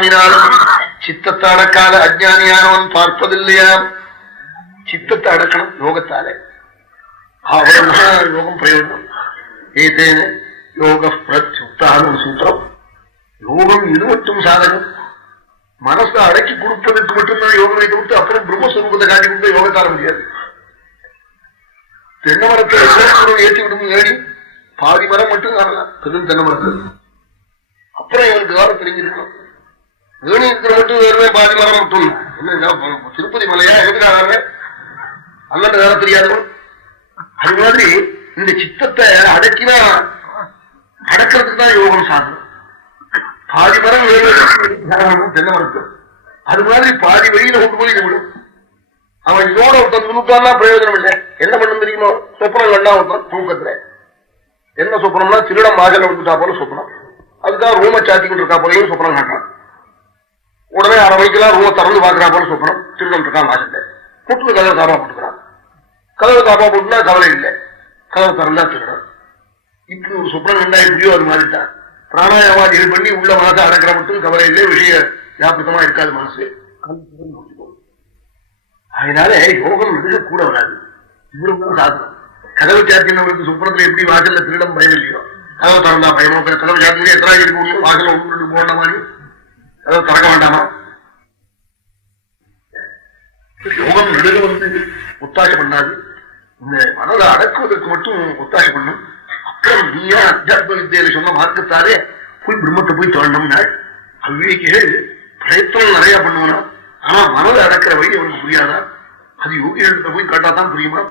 காமினாலும் சித்தத்தை அடக்காத அஜ்ஞானியானவன் பார்ப்பதில்லையா? சித்தத்தை அடக்கணும் யோகத்தாலே. அவ்வளவுதான் யோகம் பிரயோஜனம். ஏதேன யோக பிரத்யுக்தான சூத்திரம். யோகம் இது மட்டும் சாதகம். மனசை அடக்கி கொடுப்பதற்கு மட்டும்தான் யோகத்தை கொடுத்து அப்புறம் பிரம்மஸ்வரூபத்தை காட்டி கொடுத்த யோகத்தால முடியாது. தென்னை மரத்தை ஏற்றி விடும் ஏடி பாதி மரம் மட்டும் காணலாம் பெரும் தென்னை மரத்தில். அப்புறம் இவருக்கு காலம் தெரிஞ்சிருக்கணும். வேணி இருக்கிற மட்டும் வேறுவே பாதி மரம் மட்டும் என்ன திருப்பதி மலையா எதுக்காக அண்ணன் வேலை தெரியாதவன். அது மாதிரி இந்த சித்தத்தை அடக்கினா அடக்கிறதுக்கு தான் யோகம் சாதனம். பாதி மரம் தென்னை மரத்து அது மாதிரி பாதி வழியில கொண்டு போய் விடும். அவன் இதோட ஒருத்தன் துணுக்கான்னா பிரயோஜனம் இல்லை. என்ன பண்ணும் தெரியுமோ? சொப்பனம் கண்டா ஒருத்தன் தூக்கத்துல என்ன சொப்பனம்னா திருடம் வாசல விட்டுட்டா போல சொப்பனம். அதுக்காக ரூமை சாத்திக்கிட்டு இருக்கா போலையும் சொப்பனம் காட்டுறான். உடனே அரை மணிக்கெல்லாம் ரூமை திறந்து பாக்குறா போல சொப்பனம். திருடன் இருக்கான் வாசல்ல கூட்டு கதவை தாப்பா போட்டுக்கிறான். கதவை தாப்பா போட்டுனா கவலை இல்லை, கதவை திறந்தா திருடன். இப்படி ஒரு சொப்பனம் கண்டா எப்படியோ அது மாதிரிதான் பிராணாயாமாதிகள் பண்ணி உள்ள மனசை அடக்கிற மட்டும் கவலை இல்லை, விஷய வியாபித்தமா இருக்காது மனசு. அதனால யோகம் எடுக்க கூட வராது. இவ்வளவு சாதனம். கதவு சாத்தினவருக்கு சொப்பனத்துல எப்படி வாசல்ல திருடம் பயம் இல்லையோ கதவை திறந்தா பயமோ? கதவு சாத்தினே எத்தனை இருக்க முடியும்? வாசல்ல ஒன்று போன மாதிரி கதவை திறக்க வேண்டாமா? யோகம் நடுக ஒத்தாசை பண்ணாது. இந்த மனதை அடக்குவதற்கு மட்டும் ஒத்தாசை பண்ணும். அப்புறம் நீயா அத்தியாத்ம வித்தியில சொன்ன மார்க்கத்தாலே போய் பிரம்மத்தை போய் தோண்டம்னா அவ்வியைக்கு பிரயத்தனம் நிறைய பண்ணுவனா. ஆனா மனதை அடக்கிற வழி அவனுக்கு புரியாதா? அது யோகிகிட்ட போய் கேட்டாதான் புரியுமா?